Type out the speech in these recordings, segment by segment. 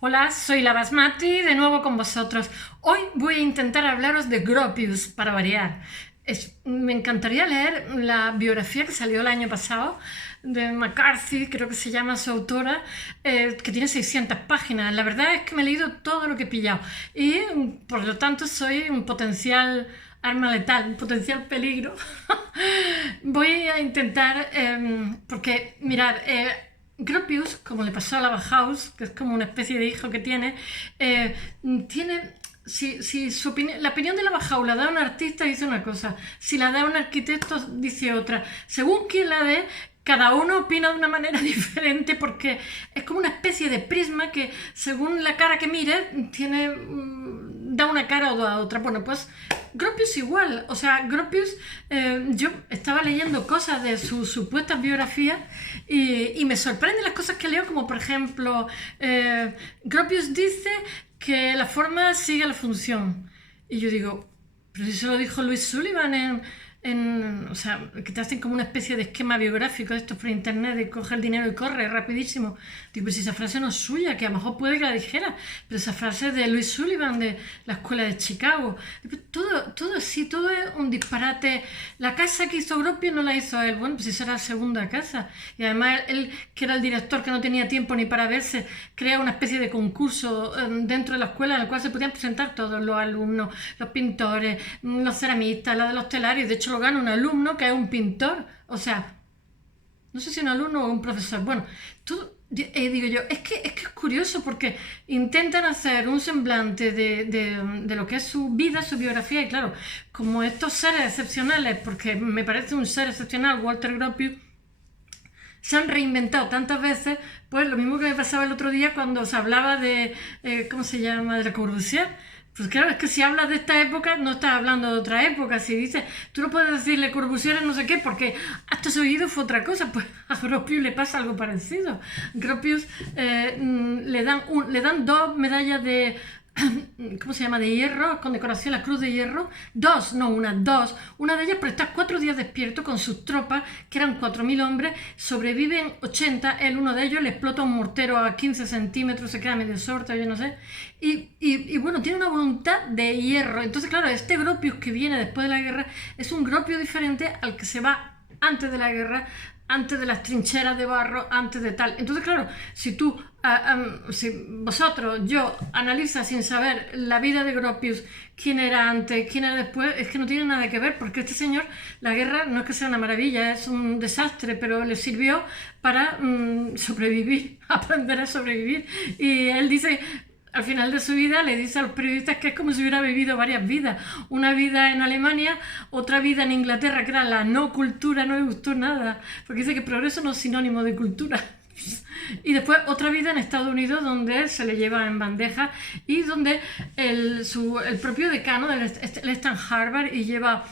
Hola, soy la Basmati, de nuevo con vosotros. Hoy voy a intentar hablaros de Gropius, para variar. Me encantaría leer la biografía que salió el año pasado de McCarthy, creo que se llama su autora, que tiene 600 páginas. La verdad es que me he leído todo lo que he pillado y por lo tanto soy un potencial arma letal, un potencial peligro. Voy a intentar, porque mirad, Gropius, como le pasó a la Bauhaus, que es como una especie de hijo que tiene, eh, tiene si la opinión de la Bauhaus la da un artista dice una cosa, si la da un arquitecto dice otra. Según quien la dé, cada uno opina de una manera diferente porque es como una especie de prisma que según la cara que mire tiene da una cara o da otra. Bueno, pues Gropius igual, o sea, Gropius, yo estaba leyendo cosas de sus supuestas biografías y me sorprenden las cosas que leo, como por ejemplo, Gropius dice que la forma sigue la función. Y yo digo, pero si se lo dijo Louis Sullivan o sea, que te hacen como una especie de esquema biográfico de estos por internet, de coger el dinero y corre rapidísimo. Digo, pues si esa frase no es suya, que a lo mejor puede que la dijera, pero esa frase es de Louis Sullivan, de la escuela de Chicago. Todo así, todo es un disparate. La casa que hizo Gropius no la hizo él. Bueno, pues esa era la segunda casa. Y además él, que era el director, que no tenía tiempo ni para verse, crea una especie de concurso dentro de la escuela en el cual se podían presentar todos los alumnos, los pintores, los ceramistas, los de los telarios. De hecho, lo gana un alumno que es un pintor. O sea, no sé si un alumno o un profesor. Bueno, digo yo, es curioso porque intentan hacer un semblante de lo que es su vida, su biografía, y claro, como estos seres excepcionales, porque me parece un ser excepcional, Walter Gropius, se han reinventado tantas veces, pues lo mismo que me pasaba el otro día cuando se hablaba de, ¿cómo se llama?, de Le Corbusier. Pues claro, es que si hablas de esta época, no estás hablando de otra época. Si dices, tú no puedes decirle Corbusier no sé qué, porque hasta su oído fue otra cosa. Pues a Gropius le pasa algo parecido. Gropius le dan dos medallas de, ¿cómo se llama?, de hierro, con decoración, la cruz de hierro. Dos, no una, dos. Una de ellas por estar 4 días despierto con sus tropas, que eran 4.000 hombres, sobreviven 80, uno de ellos le explota un mortero a 15 centímetros, se queda medio sordo, yo no sé. Y bueno, tiene una voluntad de hierro. Entonces, claro, este Gropius que viene después de la guerra es un Gropius diferente al que se va antes de la guerra, antes de las trincheras de barro, antes de tal. Entonces, claro, si vosotros, yo, analiza sin saber la vida de Gropius, quién era antes, quién era después, es que no tiene nada que ver, porque este señor, la guerra no es que sea una maravilla, es un desastre, pero le sirvió para sobrevivir, aprender a sobrevivir. Y él dice, al final de su vida, le dice a los periodistas que es como si hubiera vivido varias vidas. Una vida en Alemania, otra vida en Inglaterra, que era la no cultura, no le gustó nada, porque dice que progreso no es sinónimo de cultura. Y después otra vida en Estados Unidos, donde se le lleva en bandeja y donde el propio decano, él está en Harvard y lleva,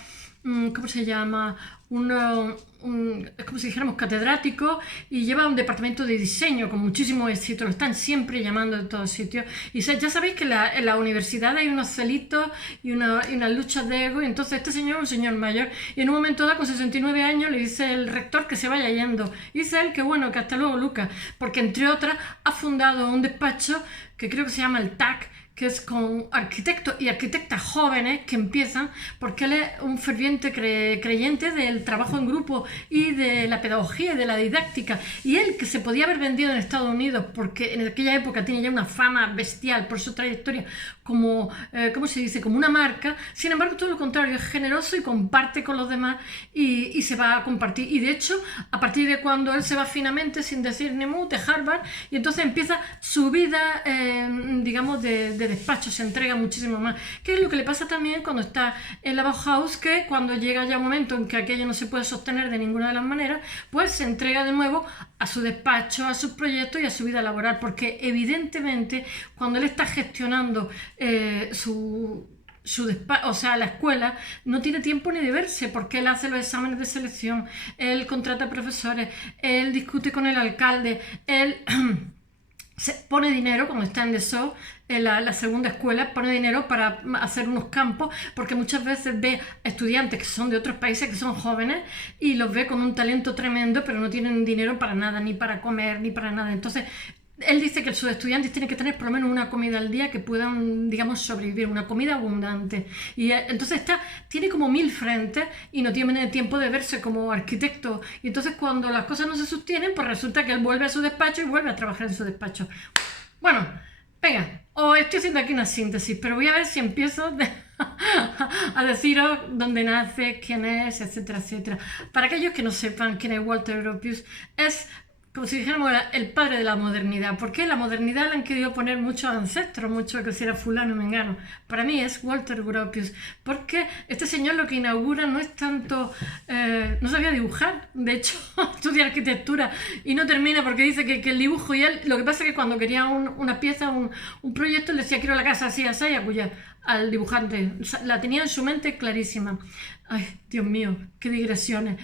¿cómo se llama?, es como si dijéramos catedrático, y lleva un departamento de diseño con muchísimo éxito, lo están siempre llamando de todos sitios. Y ya sabéis que en la universidad hay unos celitos y unas luchas de ego, y entonces este señor es un señor mayor, y en un momento dado, con 69 años, le dice el rector que se vaya yendo. Y dice él que bueno, que hasta luego, Lucas, porque entre otras ha fundado un despacho que creo que se llama el TAC, que es con arquitectos y arquitectas jóvenes que empiezan, porque él es un ferviente creyente del trabajo en grupo y de la pedagogía y de la didáctica. Y él, que se podía haber vendido en Estados Unidos, porque en aquella época tiene ya una fama bestial por su trayectoria como, ¿cómo se dice?, como una marca. Sin embargo, todo lo contrario, es generoso y comparte con los demás y se va a compartir. Y de hecho, a partir de cuando él se va finamente, sin decir ni mu, de Harvard, y entonces empieza su vida, digamos, de despacho, se entrega muchísimo más. Que es lo que le pasa también cuando está en la Bauhaus, que cuando llega ya un momento en que aquello no se puede sostener de ninguna de las maneras, pues se entrega de nuevo a su despacho, a sus proyectos y a su vida laboral, porque evidentemente cuando él está gestionando o sea, la escuela, no tiene tiempo ni de verse, porque él hace los exámenes de selección, él contrata profesores, él discute con el alcalde, él se pone dinero, como está en Dessau, en la segunda escuela, pone dinero para hacer unos campos, porque muchas veces ve estudiantes que son de otros países, que son jóvenes, y los ve con un talento tremendo, pero no tienen dinero para nada, ni para comer, ni para nada. Entonces él dice que sus estudiantes tienen que tener por lo menos una comida al día que puedan, digamos, sobrevivir, una comida abundante. Y entonces tiene como 1000 frentes y no tiene tiempo de verse como arquitecto. Y entonces cuando las cosas no se sostienen, pues resulta que él vuelve a su despacho y vuelve a trabajar en su despacho. Bueno, venga, os estoy haciendo aquí una síntesis, pero voy a ver si empiezo a deciros dónde nace, quién es, etcétera, etcétera. Para aquellos que no sepan quién es Walter Gropius, es como si dijéramos el padre de la modernidad. ¿Por qué? La modernidad le han querido poner muchos ancestros, mucho que si era fulano, mengano. Para mí es Walter Gropius, porque este señor lo que inaugura no es tanto, no sabía dibujar, de hecho estudia arquitectura y no termina porque dice que el dibujo y él, lo que pasa es que cuando quería una pieza, un proyecto, le decía quiero la casa así, así, al dibujante, la tenía en su mente clarísima. Ay, Dios mío, qué digresiones.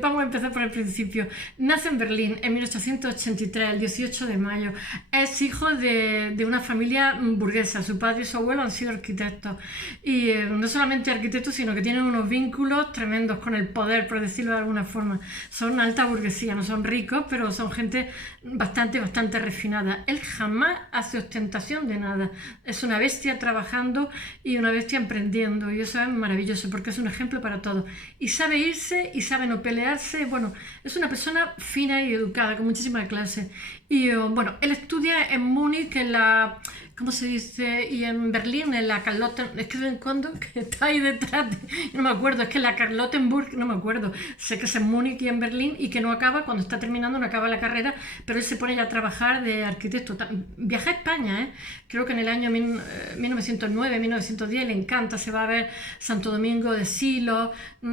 Vamos a empezar por el principio. Nace en Berlín en 1883, el 18 de mayo. Es hijo de una familia burguesa. Su padre y su abuelo han sido arquitectos. Y no solamente arquitectos, sino que tienen unos vínculos tremendos con el poder, por decirlo de alguna forma. Son alta burguesía, no son ricos, pero son gente bastante refinada. Él jamás hace ostentación de nada. Es una bestia trabajando y una bestia emprendiendo. Y eso es maravilloso, porque es un ejemplo para todos. Y sabe irse y sabe no pelearse. Bueno, es una persona fina y educada, con muchísima clase. Y bueno, él estudia en Múnich, en la... ¿Cómo se dice? Y en Berlín, en la Charlotten... Es que de cuando que está ahí detrás. No me acuerdo, es que la Charlottenburg, no me acuerdo. Sé que es en Múnich y en Berlín y que no acaba, cuando está terminando, no acaba la carrera, pero él se pone ya a trabajar de arquitecto. Viaja a España, ¿eh? Creo que en el año 1909, 1910, le encanta, se va a ver Santo Domingo de Silos,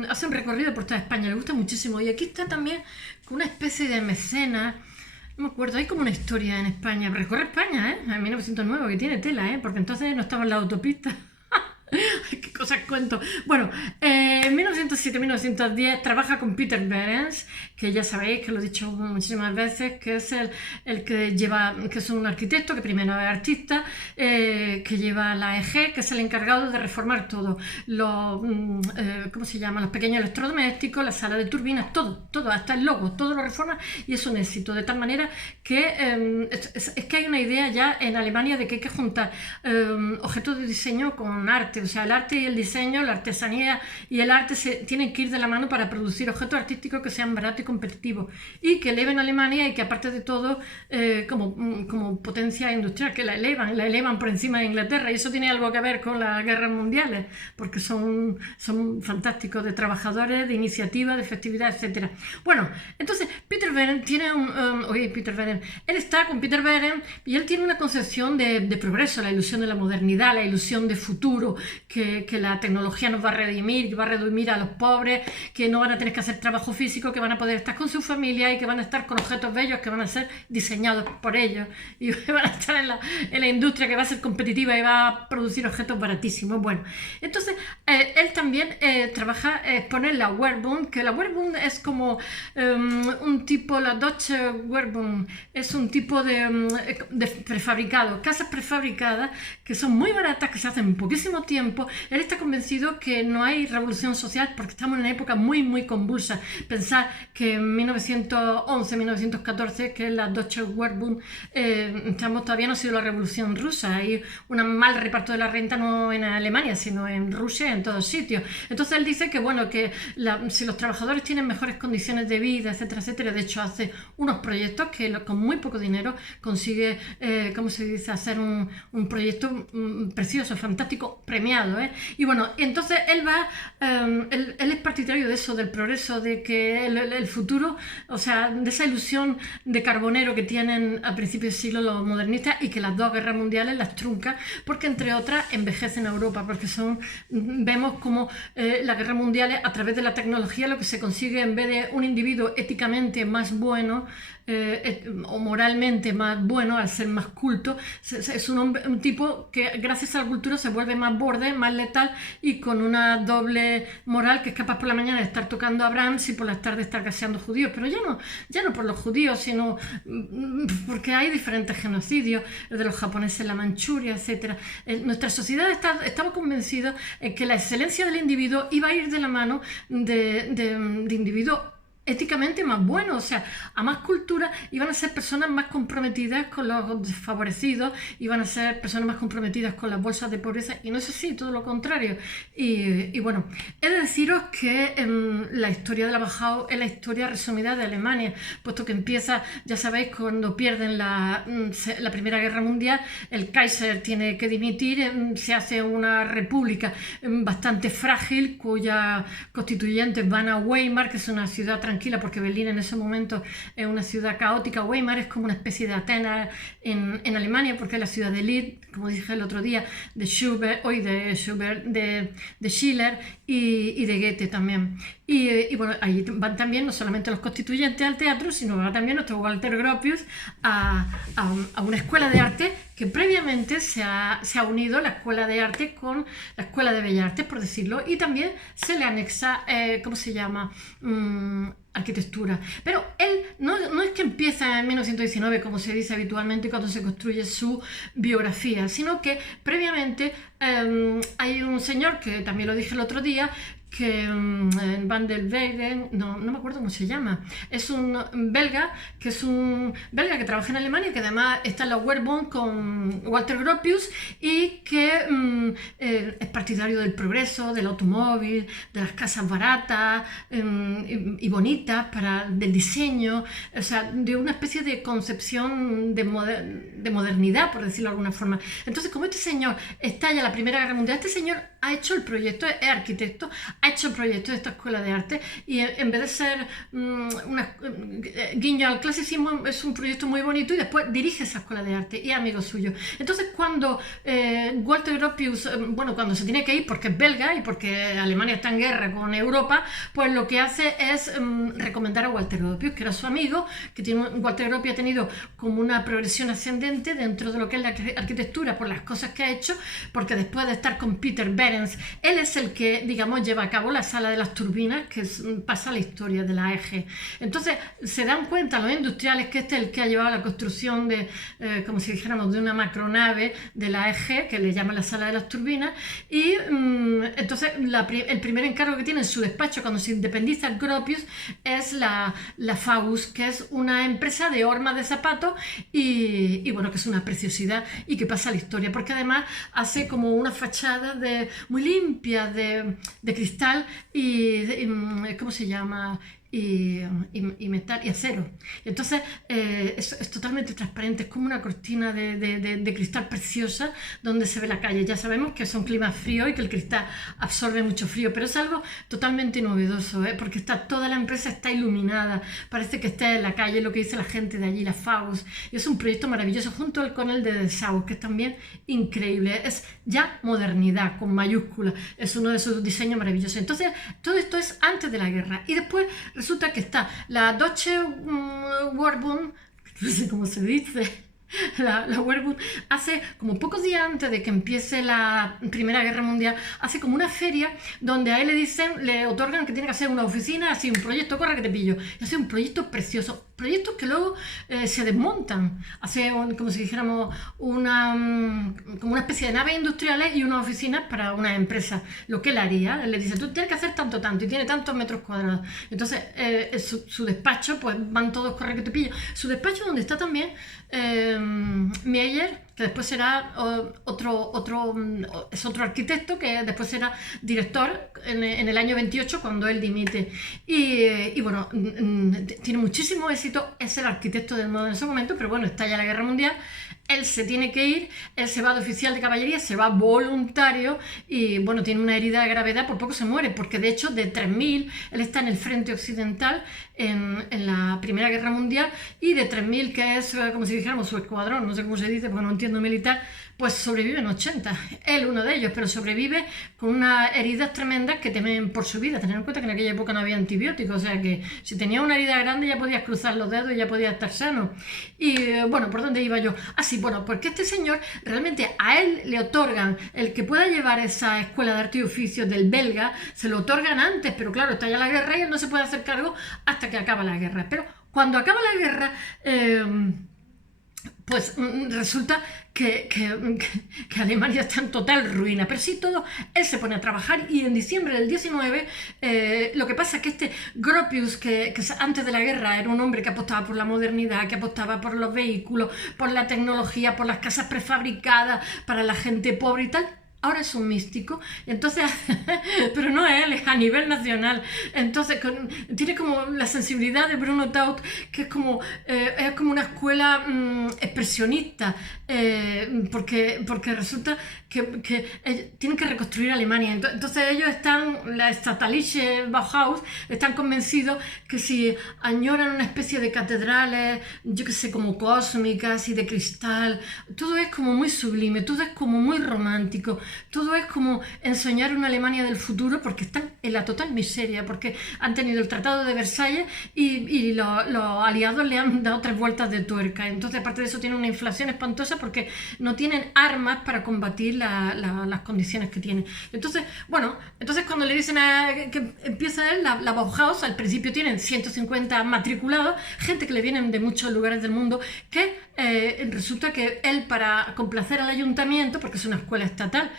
hace un recorrido por toda España, le gusta muchísimo. Y aquí está también con una especie de mecenas. No me acuerdo, hay como una historia en España, recorre España, en 1909, que tiene tela, porque entonces no estaba en la autopista. ¿Qué cosas cuento? Bueno, en 1907-1910 trabaja con Peter Behrens, que ya sabéis que lo he dicho muchísimas veces, que es el que lleva, que es un arquitecto, que primero es artista, que lleva la EG, que es el encargado de reformar todo, ¿cómo se llama? Los pequeños electrodomésticos, la sala de turbinas, todo, hasta el logo, todo lo reforma y es un éxito, de tal manera que es que hay una idea ya en Alemania de que hay que juntar objetos de diseño con arte. O sea, el arte y el diseño, la artesanía y el arte tienen que ir de la mano para producir objetos artísticos que sean baratos y competitivos y que eleven a Alemania y que aparte de todo como potencia industrial, que la elevan por encima de Inglaterra, y eso tiene algo que ver con las guerras mundiales porque son fantásticos, de trabajadores, de iniciativa, de efectividad, etcétera. Bueno, entonces Peter Behrens tiene él está con Peter Behrens y él tiene una concepción de progreso, la ilusión de la modernidad, la ilusión de futuro, que la tecnología nos va a redimir, que va a redimir a los pobres, que no van a tener que hacer trabajo físico, que van a poder estar con su familia y que van a estar con objetos bellos que van a ser diseñados por ellos y van a estar en la industria que va a ser competitiva y va a producir objetos baratísimos. Bueno, entonces él también trabaja, expone la Werkbund, que la Werkbund es como un tipo, la Deutsche Werkbund es un tipo de prefabricado, casas prefabricadas que son muy baratas, que se hacen en poquísimo tiempo. Él está convencido que no hay revolución social porque estamos en una época muy convulsa. Pensar que en 1911, 1914, que es la Deutsche Werkbund, todavía no ha sido la revolución rusa. Hay un mal reparto de la renta no en Alemania, sino en Rusia, en todos sitios. Entonces él dice que bueno, que si los trabajadores tienen mejores condiciones de vida, etcétera, etcétera, de hecho hace unos proyectos que con muy poco dinero consigue, ¿cómo se dice?, hacer un proyecto precioso, fantástico, premiado, Y bueno, entonces él es partidario de eso, del progreso, de que el futuro, o sea, de esa ilusión de carbonero que tienen a principios del siglo los modernistas y que las dos guerras mundiales las truncan, porque entre otras envejecen a Europa, porque vemos como las guerras mundiales, a través de la tecnología, lo que se consigue, en vez de un individuo éticamente más bueno, o moralmente más bueno, al ser más culto, es un tipo que gracias a la cultura se vuelve más borde, más letal y con una doble moral, que es capaz por la mañana de estar tocando a Brahms y por las tardes estar gaseando judíos, pero ya no por los judíos, sino porque hay diferentes genocidios, el de los japoneses en la Manchuria, etc. Nuestra sociedad estaba convencida que la excelencia del individuo iba a ir de la mano de individuos éticamente más buenos, o sea, a más cultura, iban a ser personas más comprometidas con los desfavorecidos, iban a ser personas más comprometidas con las bolsas de pobreza, y no es así, todo lo contrario. Y bueno, he de deciros que la historia de la Bauhaus es la historia resumida de Alemania, puesto que empieza, ya sabéis, cuando pierden la Primera Guerra Mundial, el Kaiser tiene que dimitir, se hace una república bastante frágil, cuyas constituyentes van a Weimar, que es una ciudad tranquila, porque Berlín en ese momento es una ciudad caótica. Weimar es como una especie de Atenas en Alemania, porque es la ciudad de Lied, como dije el otro día, de Schubert, de Schiller y de Goethe también. Y bueno, ahí van también no solamente los constituyentes al teatro, sino va también nuestro Walter Gropius a una escuela de arte que previamente se ha unido la escuela de arte con la escuela de bellas artes, por decirlo, y también se le anexa, ¿cómo se llama? Arquitectura. Pero él no es que empieza en 1919, como se dice habitualmente cuando se construye su biografía, sino que previamente hay un señor, que también lo dije el otro día, que Van der Weyden, no me acuerdo cómo se llama, es un belga que trabaja en Alemania y que además está en la Sorbonne con Walter Gropius, y que es partidario del progreso, del automóvil, de las casas baratas y bonitas, del diseño, o sea, de una especie de concepción de modernidad, por decirlo de alguna forma. Entonces, como este señor estalla la Primera Guerra Mundial, este señor ha hecho el proyecto, es arquitecto, ha hecho el proyecto de esta escuela de arte, y en vez de ser guiño al clasicismo, es un proyecto muy bonito, y después dirige esa escuela de arte y es amigo suyo. Entonces, cuando Walter Gropius, cuando se tiene que ir porque es belga y porque Alemania está en guerra con Europa, pues lo que hace es recomendar a Walter Gropius, que era su amigo, Walter Gropius ha tenido como una progresión ascendente dentro de lo que es la arquitectura por las cosas que ha hecho, porque después de estar con Peter Behrens, él es el que, digamos, lleva a cabo la sala de las turbinas, que pasa la historia de la EGE. Entonces se dan cuenta los industriales que este es el que ha llevado a la construcción de, como si dijéramos, de una macronave de la EGE, que le llaman la sala de las turbinas, y entonces el primer encargo que tiene en su despacho cuando se independiza Gropius es la Faust, que es una empresa de hormas de zapatos, y bueno, que es una preciosidad y que pasa la historia, porque además hace como una fachada muy limpia de cristal y ¿cómo se llama? Y metal y acero. Entonces es totalmente transparente, es como una cortina de cristal preciosa donde se ve la calle. Ya sabemos que son climas fríos y que el cristal absorbe mucho frío, pero es algo totalmente novedoso, porque toda la empresa está iluminada, parece que está en la calle, lo que dice la gente de allí, la Faust, y es un proyecto maravilloso junto con el de Dessau, que es también increíble, es ya modernidad con mayúsculas, es uno de sus diseños maravillosos. Entonces todo esto es antes de la guerra, y después resulta que está la Deutsche Sorbonne, no sé cómo se dice, la Sorbonne, hace como pocos días antes de que empiece la Primera Guerra Mundial, hace como una feria donde a él le otorgan que tiene que hacer una oficina, así un proyecto, corre que te pillo, y hace un proyecto precioso, proyectos que luego se desmontan, hace como si dijéramos como una especie de naves industriales y unas oficinas para una empresa. Lo que él haría, él le dice, tú tienes que hacer tanto y tiene tantos metros cuadrados. Entonces su despacho, pues van todos, corre que te pillo, su despacho donde está también Meyer, que después será es otro arquitecto que después será director en el año 28 cuando él dimite, y bueno, tiene muchísimo éxito, es el arquitecto del modo en ese momento, pero bueno, estalla la guerra mundial, él se tiene que ir, él se va de oficial de caballería, se va voluntario, y bueno, tiene una herida de gravedad, por poco se muere, porque de hecho de 3.000, él está en el frente occidental en la Primera Guerra Mundial, y de 3.000, que es como si dijéramos su escuadrón, no sé cómo se dice porque no entiendo militar, pues sobreviven 80, él uno de ellos, pero sobrevive con unas heridas tremendas que temen por su vida. Tener en cuenta que en aquella época no había antibióticos, o sea que si tenía una herida grande ya podías cruzar los dedos y ya podías estar sano. Y bueno, ¿por dónde iba yo? Sí, bueno, porque este señor realmente a él le otorgan el que pueda llevar esa escuela de arte y oficios del belga, se lo otorgan antes, pero claro, está ya la guerra y él no se puede hacer cargo hasta que acaba la guerra. Pero cuando acaba la guerra, Pues resulta que Alemania está en total ruina, pero sí todo, él se pone a trabajar y en diciembre del 19 lo que pasa es que este Gropius, que antes de la guerra era un hombre que apostaba por la modernidad, que apostaba por los vehículos, por la tecnología, por las casas prefabricadas para la gente pobre y tal, ahora es un místico, entonces, pero no él, es a nivel nacional, entonces tiene como la sensibilidad de Bruno Taut, que es como una escuela expresionista, porque resulta que tienen que reconstruir Alemania, entonces ellos la Estatalische Bauhaus, están convencidos que si añoran una especie de catedrales, yo que sé, como cósmicas y de cristal, todo es como muy sublime, todo es como muy romántico, todo es como ensoñar una Alemania del futuro, porque están en la total miseria, porque han tenido el Tratado de Versalles y los aliados le han dado 3 vueltas de tuerca. Entonces, aparte de eso, tienen una inflación espantosa porque no tienen armas para combatir las condiciones que tienen. Entonces, cuando le dicen que empieza él, la Bauhaus, al principio tienen 150 matriculados, gente que le vienen de muchos lugares del mundo, que resulta que él, para complacer al ayuntamiento, porque es una escuela estatal,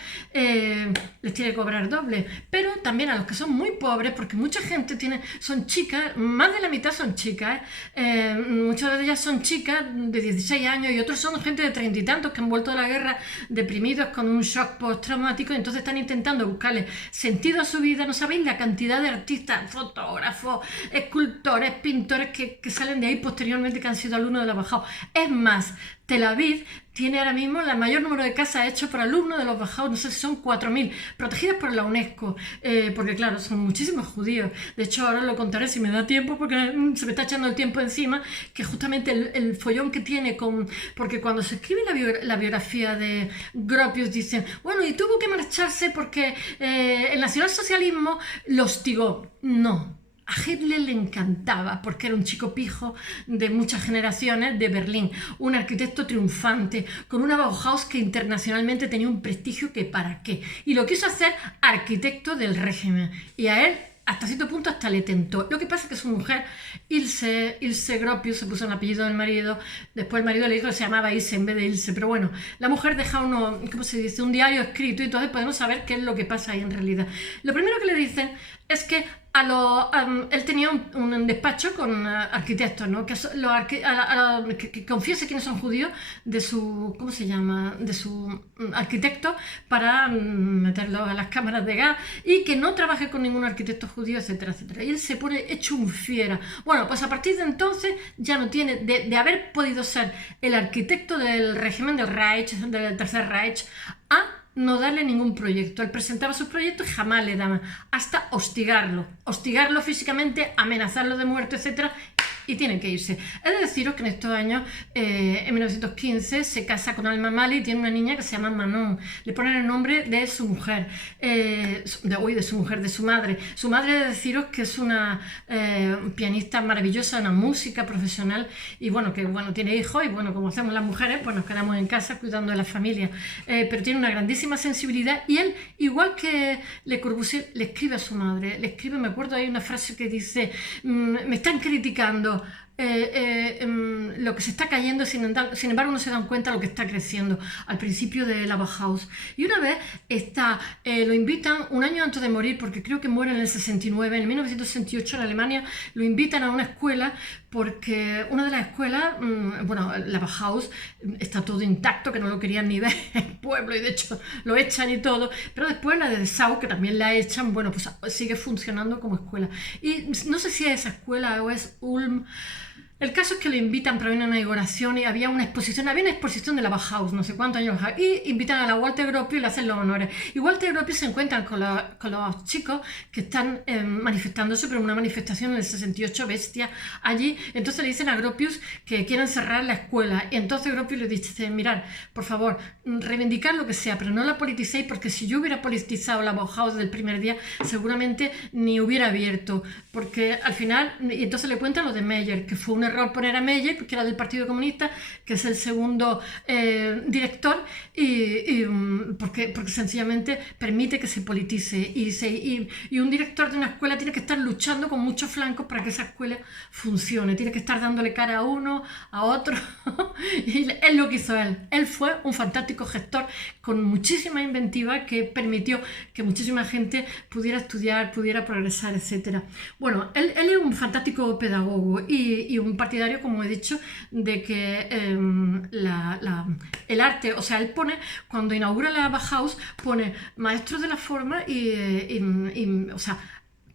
les tiene que cobrar doble, pero también a los que son muy pobres, porque mucha gente son chicas, más de la mitad son chicas, muchas de ellas son chicas de 16 años y otros son gente de 30 y tantos que han vuelto de la guerra deprimidos con un shock postraumático, y entonces están intentando buscarle sentido a su vida. No sabéis la cantidad de artistas, fotógrafos, escultores, pintores que salen de ahí posteriormente, que han sido alumnos de la Bauhaus. Es más, Tel Aviv tiene ahora mismo el mayor número de casas hechas por alumnos de los Bauhaus, no sé si son 4.000, protegidas por la UNESCO, porque claro, son muchísimos judíos. De hecho, ahora lo contaré si me da tiempo, porque se me está echando el tiempo encima, que justamente el follón que tiene porque cuando se escribe la biografía de Gropius dicen, bueno, y tuvo que marcharse porque el nacionalsocialismo lo hostigó. No. A Hitler le encantaba porque era un chico pijo de muchas generaciones de Berlín, un arquitecto triunfante, con una Bauhaus que internacionalmente tenía un prestigio que para qué. Y lo quiso hacer arquitecto del régimen. Y a él, hasta cierto punto, hasta le tentó. Lo que pasa es que su mujer, Ilse Gropius, se puso el apellido del marido. Después el marido le dijo que se llamaba Ilse en vez de Ilse. Pero bueno, la mujer deja un diario escrito, y entonces podemos saber qué es lo que pasa ahí en realidad. Lo primero que le dicen es que él tenía un despacho con arquitectos, ¿no? Que confiese quiénes son judíos de su, ¿cómo se llama?, de su arquitecto, para meterlo a las cámaras de gas, y que no trabaje con ningún arquitecto judío, etcétera, etcétera. Y él se pone hecho un fiera. Bueno, pues a partir de entonces ya no tiene, de haber podido ser el arquitecto del régimen del Reich, del Tercer Reich, a no darle ningún proyecto. Él presentaba sus proyectos y jamás le daban, hasta hostigarlo físicamente, amenazarlo de muerte, etcétera, y tienen que irse. He de deciros que en estos años, en 1915, se casa con Alma Mahler y tiene una niña que se llama Manon. Le ponen el nombre de su mujer, de su madre. Su madre, he de deciros que es una pianista maravillosa, una música profesional, y que tiene hijos, y como hacemos las mujeres, pues nos quedamos en casa cuidando de la familia. Pero tiene una grandísima sensibilidad, y él, igual que Le Corbusier, le escribe a su madre. Me acuerdo, hay una frase que dice, me están criticando lo que se está cayendo, sin embargo no se dan cuenta de lo que está creciendo al principio de la Bauhaus. Y una vez lo invitan un año antes de morir, porque creo que muere en el 69, en 1968 en Alemania, lo invitan a una escuela, porque una de las escuelas, la Bauhaus, está todo intacto, que no lo querían ni ver el pueblo, y de hecho lo echan y todo, pero después la de Dessau, que también la echan, pues sigue funcionando como escuela. Y no sé si es esa escuela o es Ulm. El caso es que lo invitan para una inauguración, y había una exposición de la Bauhaus, no sé cuántos años, y invitan a la Walter Gropius y le hacen los honores. Y Walter Gropius se encuentran con los chicos que están manifestándose, pero una manifestación en el 68 bestia allí. Entonces le dicen a Gropius que quieren cerrar la escuela, y entonces Gropius le dice, mirad, por favor, reivindicar lo que sea, pero no la politicéis, porque si yo hubiera politizado la Bauhaus del primer día, seguramente ni hubiera abierto, porque al final, y entonces le cuentan lo de Meyer, que fue un error poner a Meyer, que era del Partido Comunista, que es el segundo director, porque sencillamente permite que se politice y un director de una escuela tiene que estar luchando con muchos flancos para que esa escuela funcione, tiene que estar dándole cara a uno, a otro y es lo que hizo él. Él fue un fantástico gestor con muchísima inventiva que permitió que muchísima gente pudiera estudiar, pudiera progresar, etc. Bueno, él es un fantástico pedagogo y un partidario, como he dicho, de que el arte, o sea, él pone, cuando inaugura la Bauhaus, pone maestros de la forma o sea,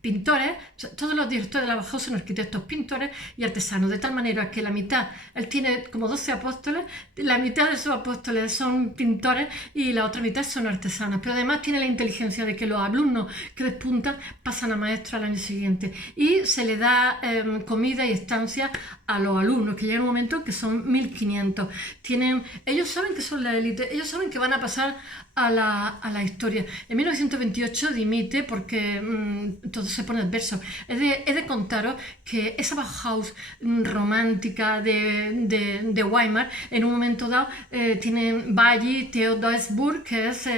pintores, todos los directores de la Bauhaus son arquitectos, pintores y artesanos, de tal manera que la mitad, él tiene como 12 apóstoles, la mitad de sus apóstoles son pintores y la otra mitad son artesanos, pero además tiene la inteligencia de que los alumnos que despuntan pasan a maestro al año siguiente y se le da comida y estancia a los alumnos, que llega un momento que son 1500. Ellos saben que son la élite, ellos saben que van a pasar a la historia. En 1928 dimite porque todo se pone adverso. He de contaros que esa Bauhaus romántica de Weimar, en un momento dado, va allí Theo Duisburg, que es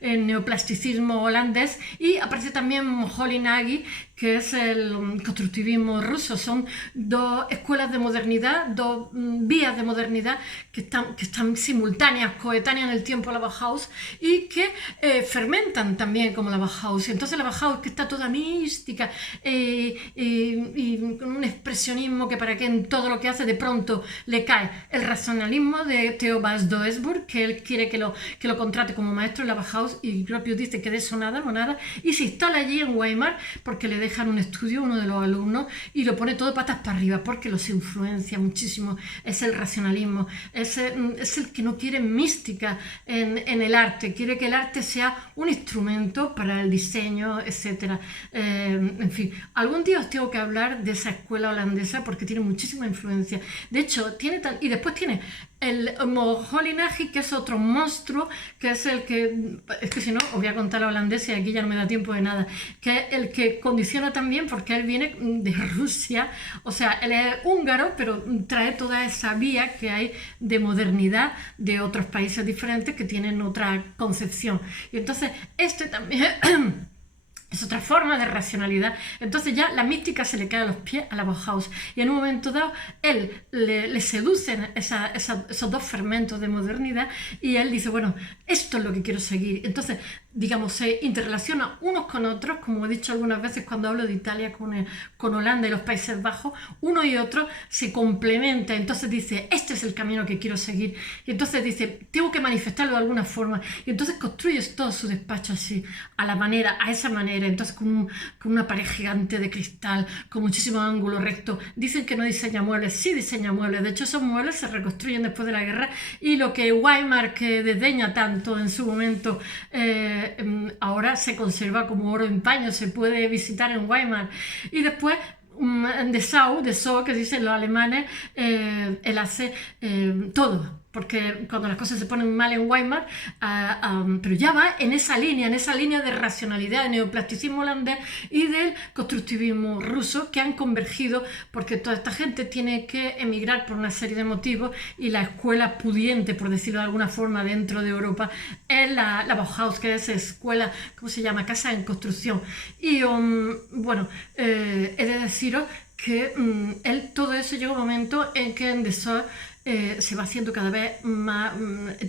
el neoplasticismo holandés, y aparece también Moholy Nagy, que es el constructivismo ruso. Son dos escuelas de modernidad, dos vías de modernidad que están simultáneas, coetáneas en el tiempo a la Bauhaus y que fermentan también como la Bauhaus. Entonces la Bauhaus, que está toda mística y con un expresionismo que para que en todo lo que hace de pronto le cae el racionalismo de Theo Duisburg, que él quiere que lo contrate como maestro en la Bauhaus, y Gropius dice que de eso nada, no nada, y se instala allí en Weimar porque le dejan un estudio uno de los alumnos y lo pone todo patas para arriba porque los influencia muchísimo. Es el racionalismo, es el que no quiere mística en el arte, quiere que el arte sea un instrumento para el diseño, etc. En fin, algún día os tengo que hablar de esa escuela holandesa porque tiene muchísima influencia. De hecho, y después tiene el Moholy Nagy, que es otro monstruo, que es el que, es que si no, os voy a contar la holandesa y aquí ya no me da tiempo de nada, que es el que condiciona también porque él viene de Rusia, o sea, él es húngaro, pero trae toda esa vía que hay de modernidad de otros países diferentes que tienen otra concepción. Y entonces, este también... es otra forma de racionalidad. Entonces ya la mística se le cae a los pies a la Bauhaus y en un momento dado él le seducen esos dos fermentos de modernidad y él dice, bueno, esto es lo que quiero seguir. Entonces, digamos, se interrelaciona unos con otros, como he dicho algunas veces cuando hablo de Italia con Holanda y los Países Bajos, uno y otro se complementan. Entonces dice, este es el camino que quiero seguir. Y entonces dice, tengo que manifestarlo de alguna forma. Y entonces construye todo su despacho así, a esa manera. Entonces con una pared gigante de cristal, con muchísimos ángulos rectos. Dicen que no diseña muebles, sí diseña muebles. De hecho, esos muebles se reconstruyen después de la guerra y lo que Weimar, que desdeña tanto en su momento, ahora se conserva como oro en paño, se puede visitar en Weimar. Y después Dessau, que dicen los alemanes, él hace todo. Porque cuando las cosas se ponen mal en Weimar, pero ya va en esa línea de racionalidad, de neoplasticismo holandés y del constructivismo ruso que han convergido, porque toda esta gente tiene que emigrar por una serie de motivos y la escuela pudiente, por decirlo de alguna forma, dentro de Europa es la Bauhaus, que es escuela, ¿cómo se llama? Casa en construcción. Y bueno, he de deciros que todo eso llega un momento en que en Dessau se va haciendo cada vez más...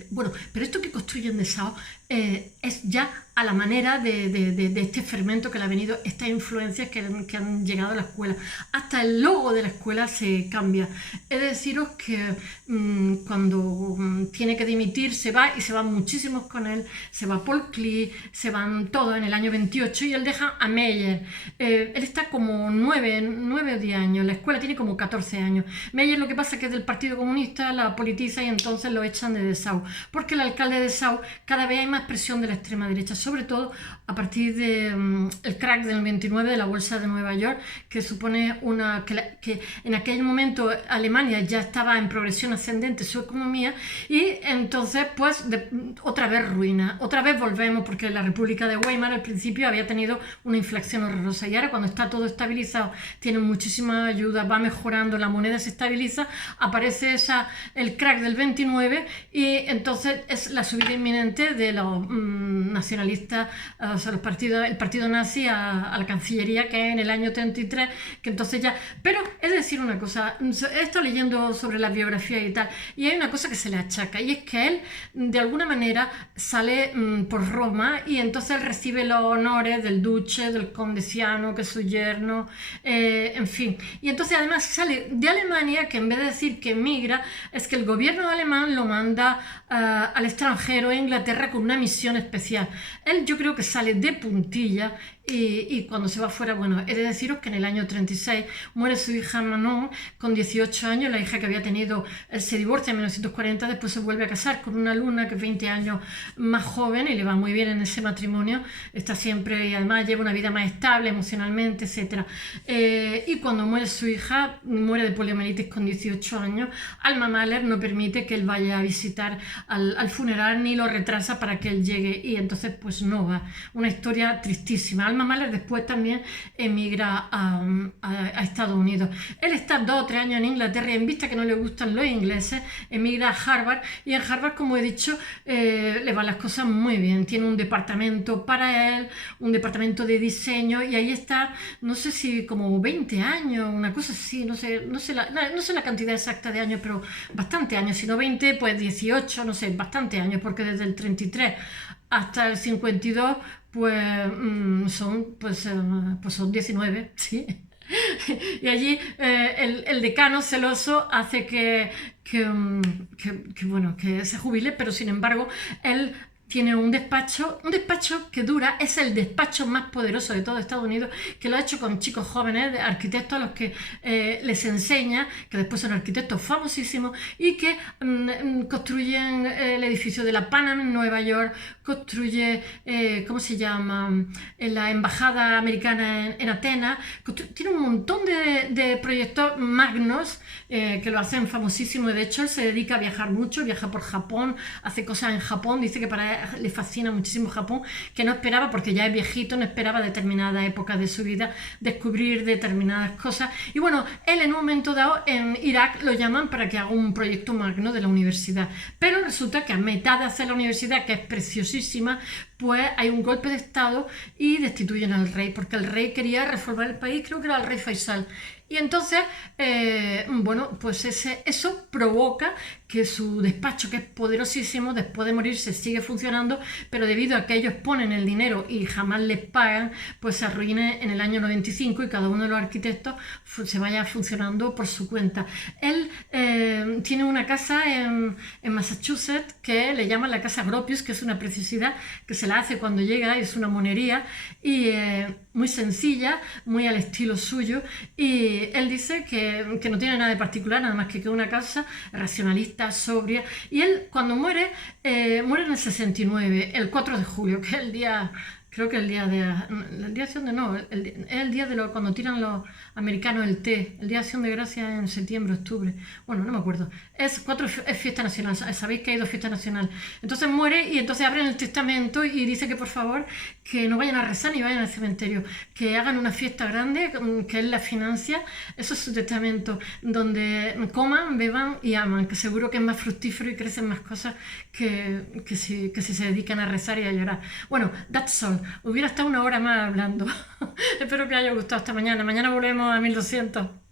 bueno, pero esto que construyen Dessau es ya a la manera de este fermento que le ha venido, estas influencias que han llegado a la escuela. Hasta el logo de la escuela se cambia. He de deciros que cuando tiene que dimitir se va, y se van muchísimos con él. Se va Paul Klee, se van todos en el año 28 y él deja a Meyer. Él está como 9 o 10 años, la escuela tiene como 14 años. Meyer, lo que pasa es que es del Partido Comunista, comunista la politiza y entonces lo echan de Dessau, porque el alcalde de Dessau cada vez hay más presión de la extrema derecha, sobre todo a partir del crack del 29 de la bolsa de Nueva York, que supone que en aquel momento Alemania ya estaba en progresión ascendente su economía y entonces pues otra vez ruina, otra vez volvemos porque la República de Weimar al principio había tenido una inflación horrorosa y ahora cuando está todo estabilizado, tienen muchísima ayuda, va mejorando, la moneda se estabiliza, aparece el crack del 29 y entonces es la subida inminente de los nacionalistas, o sea, el partido nazi a la Cancillería, que es en el año 33, que entonces ya... Pero es decir una cosa, he estado leyendo sobre la biografía y tal, y hay una cosa que se le achaca, y es que él de alguna manera sale por Roma y entonces él recibe los honores del duce, del condesiano, que es su yerno, en fin. Y entonces además sale de Alemania, que en vez de decir que emigra, es que el gobierno alemán lo manda al extranjero, a Inglaterra, con una misión especial. Él yo creo que sale de puntilla y cuando se va fuera, bueno, he de deciros que en el año 36 muere su hija Manon con 18 años, la hija que había tenido, él se divorcia en 1940, después se vuelve a casar con una alumna que es 20 años más joven y le va muy bien en ese matrimonio, está siempre y además lleva una vida más estable emocionalmente, etc. Y cuando muere su hija, muere de poliomielitis con 18 años, Alma Mahler no permite que él vaya a visitar al funeral ni lo retrasa para que él llegue y entonces pues no va, una historia tristísima. Alma Mahler después también emigra a Estados Unidos. Él está 2 o 3 años en Inglaterra y en vista que no le gustan los ingleses, emigra a Harvard y en Harvard, como he dicho, le van las cosas muy bien. Tiene un departamento para él, un departamento de diseño y ahí está, no sé si como 20 años, una cosa así, no sé la cantidad exacta de años, pero bastante años, si no 20, pues 18, no sé, bastante años, porque desde el 33 hasta el 52 pues son 19, ¿sí? Y allí el decano celoso hace bueno, que se jubile, pero sin embargo él tiene un despacho que dura, es el despacho más poderoso de todo Estados Unidos, que lo ha hecho con chicos jóvenes, arquitectos a los que les enseña, que después son arquitectos famosísimos y que construyen el edificio de la Pan Am en Nueva York, construye, ¿cómo se llama?, en la embajada americana en Atenas, tiene un montón de proyectos magnos que lo hacen famosísimo y de hecho él se dedica a viajar mucho, viaja por Japón, hace cosas en Japón, dice que para él le fascina muchísimo Japón, que no esperaba, porque ya es viejito, no esperaba determinada época de su vida descubrir determinadas cosas. Y bueno, él en un momento dado en Irak lo llaman para que haga un proyecto magno de la universidad, pero resulta que a mitad de hacer la universidad, que es preciosísima, pues hay un golpe de estado y destituyen al rey, porque el rey quería reformar el país, creo que era el rey Faisal. Y entonces, bueno, pues eso provoca que su despacho, que es poderosísimo, después de morirse sigue funcionando, pero debido a que ellos ponen el dinero y jamás les pagan, pues se arruine en el año 95 y cada uno de los arquitectos se vaya funcionando por su cuenta. Él tiene una casa en Massachusetts que le llaman la casa Gropius, que es una preciosidad que se la hace cuando llega, es una monería y muy sencilla, muy al estilo suyo, y él dice que no tiene nada de particular, nada más que una casa racionalista, sobria, y él cuando muere en el 69, el 4 de julio, que es el día... Creo que el día de acción de no, es el día de cuando tiran los americanos el té, el día de acción de gracias en septiembre, octubre, bueno, no me acuerdo, es fiesta nacional, sabéis que hay 2 fiestas nacionales, entonces muere y entonces abren el testamento y dice que por favor que no vayan a rezar ni vayan al cementerio, que hagan una fiesta grande, que él la financia, eso es su testamento, donde coman, beban y aman, que seguro que es más fructífero y crecen más cosas que si se dedican a rezar y a llorar. Bueno, that's all. Hubiera estado 1 hora más hablando. Espero que haya gustado esta mañana. Mañana volvemos a 1200.